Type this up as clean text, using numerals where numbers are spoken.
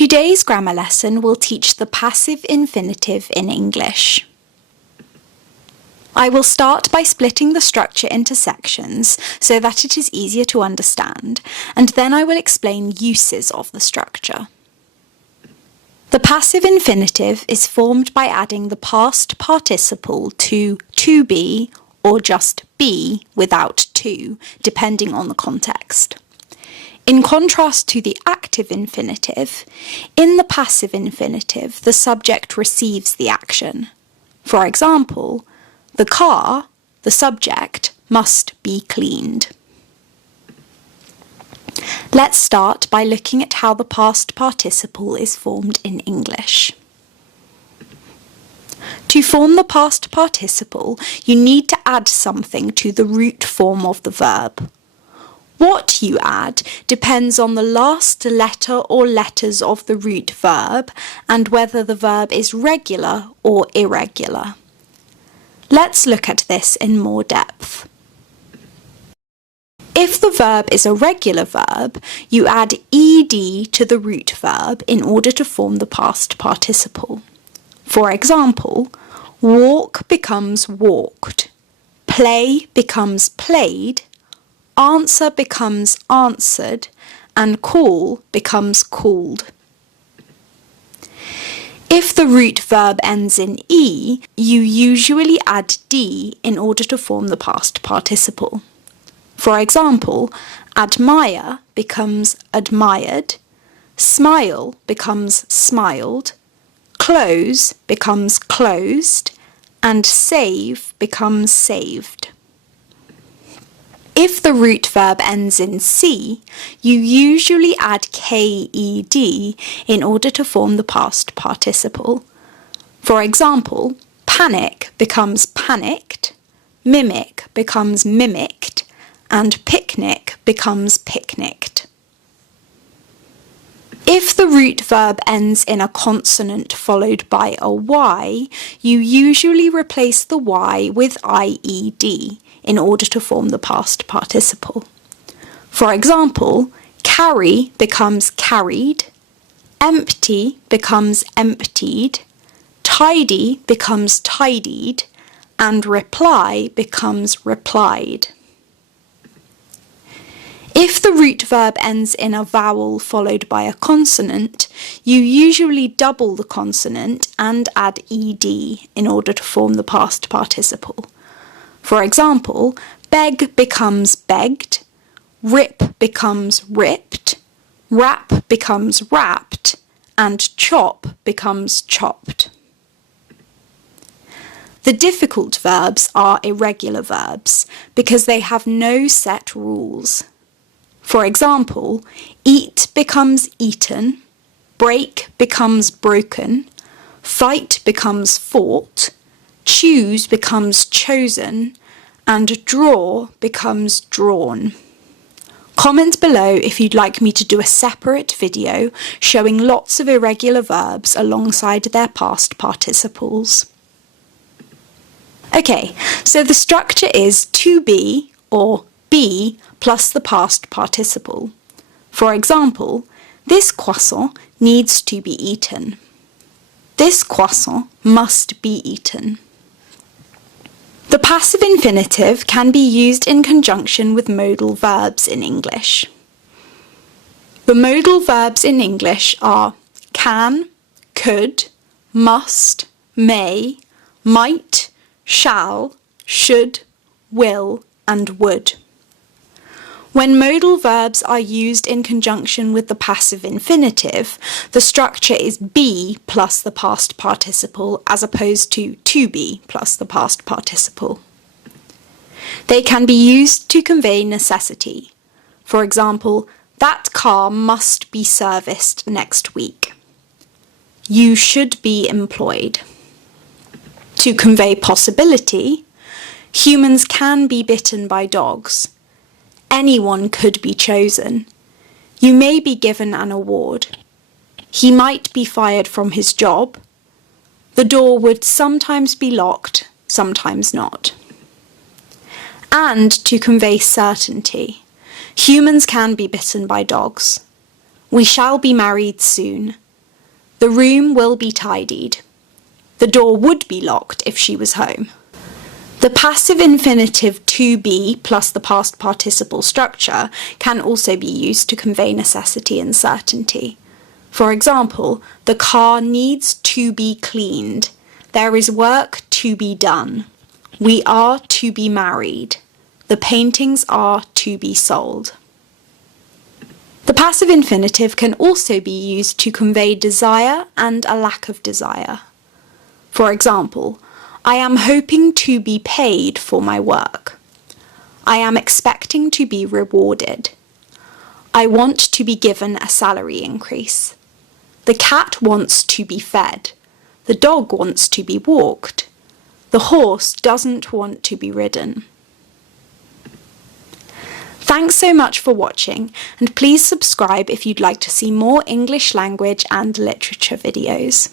Today's grammar lesson will teach the passive infinitive in English. I will start by splitting the structure into sections so that it is easier to understand, and then I will explain uses of the structure. The passive infinitive is formed by adding the past participle to be or just be without to, depending on the context. In contrast to the active infinitive, in the passive infinitive, the subject receives the action. For example, the car, the subject, must be cleaned. Let's start by looking at how the past participle is formed in English. To form the past participle, you need to add something to the root form of the verb. What you add depends on the last letter or letters of the root verb and whether the verb is regular or irregular. Let's look at this in more depth. If the verb is a regular verb, you add ed to the root verb in order to form the past participle. For example, walk becomes walked, play becomes played, answer becomes answered, and call becomes called. If the root verb ends in e, you usually add d in order to form the past participle. For example, admire becomes admired, smile becomes smiled, close becomes closed, and save becomes saved. If the root verb ends in c, you usually add ked in order to form the past participle. For example, panic becomes panicked, mimic becomes mimicked, and picnic becomes picnicked. If the root verb ends in a consonant followed by a y, you usually replace the y with ied in order to form the past participle. For example, carry becomes carried, empty becomes emptied, tidy becomes tidied, and reply becomes replied. If the root verb ends in a vowel followed by a consonant, you usually double the consonant and add ed in order to form the past participle. For example, beg becomes begged, rip becomes ripped, wrap becomes wrapped, and chop becomes chopped. The difficult verbs are irregular verbs because they have no set rules. For example, eat becomes eaten, break becomes broken, fight becomes fought, choose becomes chosen, and draw becomes drawn. Comment below if you'd like me to do a separate video showing lots of irregular verbs alongside their past participles. Okay, so the structure is to be or be plus the past participle. For example, this croissant needs to be eaten. This croissant must be eaten. The passive infinitive can be used in conjunction with modal verbs in English. The modal verbs in English are can, could, must, may, might, shall, should, will, and would. When modal verbs are used in conjunction with the passive infinitive, the structure is be plus the past participle as opposed to be plus the past participle. They can be used to convey necessity. For example, that car must be serviced next week. You should be employed. To convey possibility, humans can be bitten by dogs. Anyone could be chosen. You may be given an award. He might be fired from his job. The door would sometimes be locked, sometimes not. And to convey certainty, humans can be bitten by dogs. We shall be married soon. The room will be tidied. The door would be locked if she was home. The passive infinitive to be plus the past participle structure can also be used to convey necessity and certainty. For example, the car needs to be cleaned. There is work to be done. We are to be married. The paintings are to be sold. The passive infinitive can also be used to convey desire and a lack of desire. For example, I am hoping to be paid for my work. I am expecting to be rewarded. I want to be given a salary increase. The cat wants to be fed. The dog wants to be walked. The horse doesn't want to be ridden. Thanks so much for watching, and please subscribe if you'd like to see more English language and literature videos.